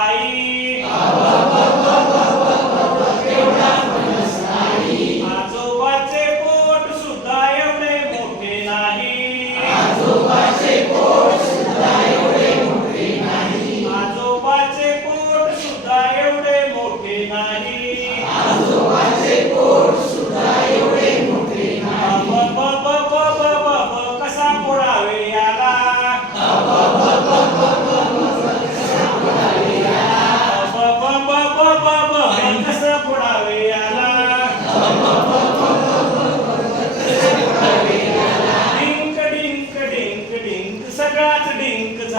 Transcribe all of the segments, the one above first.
ahí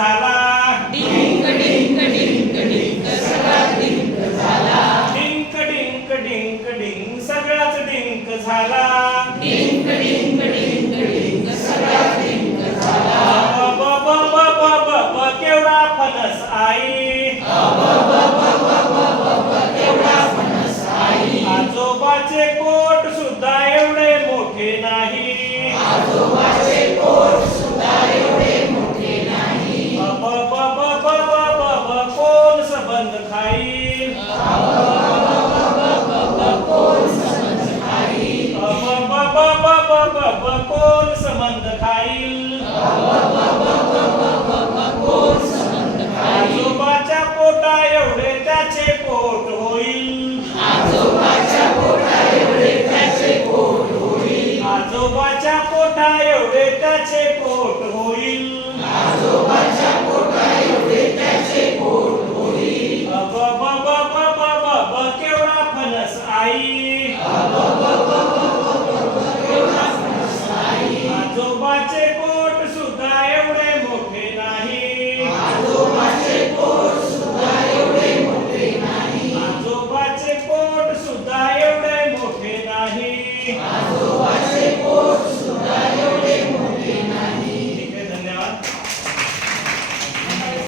झाला डिंक डिंक डिंक डिंक सगळा डिंक झाला डिंक डिंक डिंक डिंक सगळाच डिंक झाला डिंक डिंक डिंक डिंक सगळाच डिंक झाला ब ब ब ब ब ब केवढा फणस आई ब ब ब ब ब ब ब केवढा फणस आई आजोबाचे कोट सुद्धा एवढे मोठे नाही आजोबाच्या पोटा एवढे त्याचे पोट होईल आजोबाच्या पोटा एवढे त्याचे पोट होईल आजोबाच्या पोटा एवढे त्याचे पोट होईल आजोबाच्या पोटा एवढे त्याचे पोट होईल बाबा बाबा बाबा बाबा केवढा फणस आई बाबा